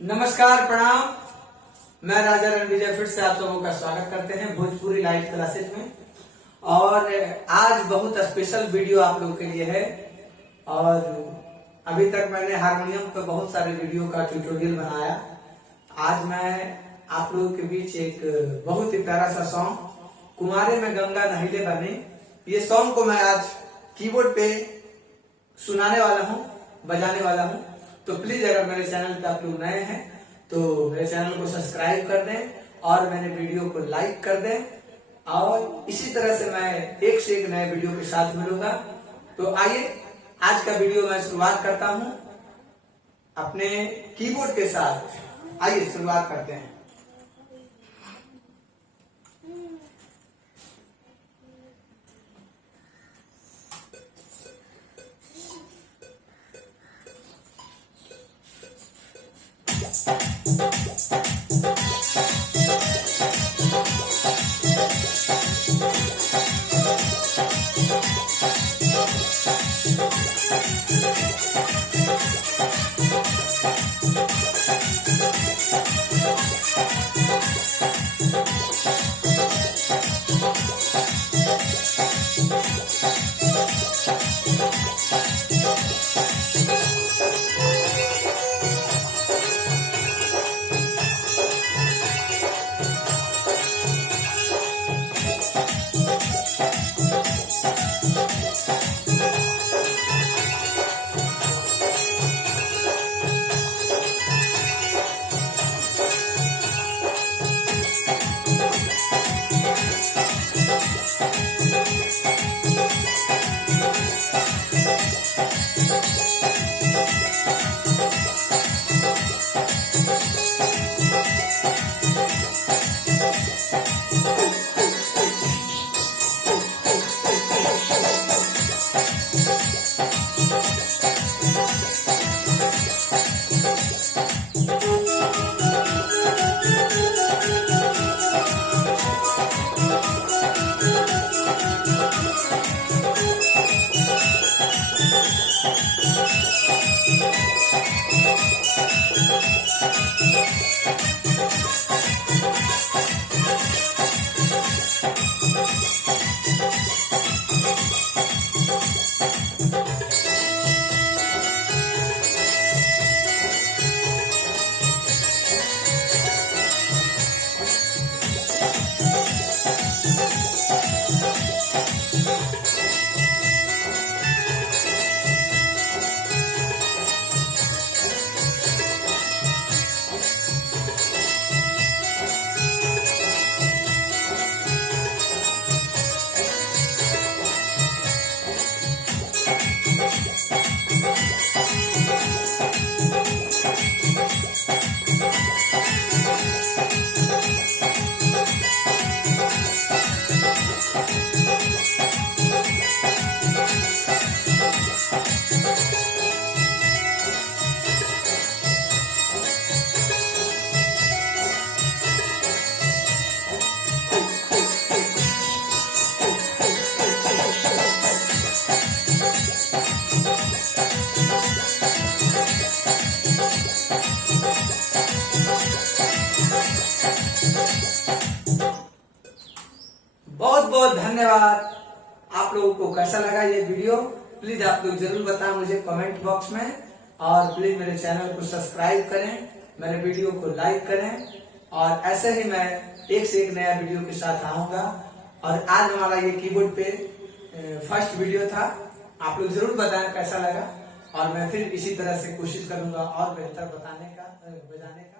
नमस्कार, प्रणाम। मैं राजा रणविजय फिर से आप लोगों का स्वागत करते हैं भोजपुरी लाइव क्लासेज में। और आज बहुत स्पेशल वीडियो आप लोगों के लिए है। और अभी तक मैंने हारमोनियम पे बहुत सारे वीडियो का ट्यूटोरियल बनाया। आज मैं आप लोगों के बीच एक बहुत ही प्यारा सा सॉन्ग कुमारे में गंगा नहिले बने, ये सॉन्ग को मैं आज कीबोर्ड पे सुनाने वाला हूँ, बजाने वाला हूँ। तो प्लीज अगर मेरे चैनल पे आप लोग नए हैं तो मेरे चैनल को सब्सक्राइब कर दें और मेरे वीडियो को लाइक कर दें। और इसी तरह से मैं एक से एक नए वीडियो के साथ मिलूंगा। तो आइए आज का वीडियो मैं शुरुआत करता हूँ अपने कीबोर्ड के साथ। आइए शुरुआत करते हैं। बहुत बहुत धन्यवाद। आप लोगों को कैसा लगा ये वीडियो प्लीज आप लोग जरूर बताएं मुझे कमेंट बॉक्स में। और प्लीज मेरे चैनल को सब्सक्राइब करें, मेरे वीडियो को लाइक करें। और ऐसे ही मैं एक से एक नया वीडियो के साथ आऊंगा। और आज हमारा ये कीबोर्ड पे फर्स्ट वीडियो था। आप लोग जरूर बताएं कैसा लगा। और मैं फिर इसी तरह से कोशिश करूंगा और बेहतर बजाने का।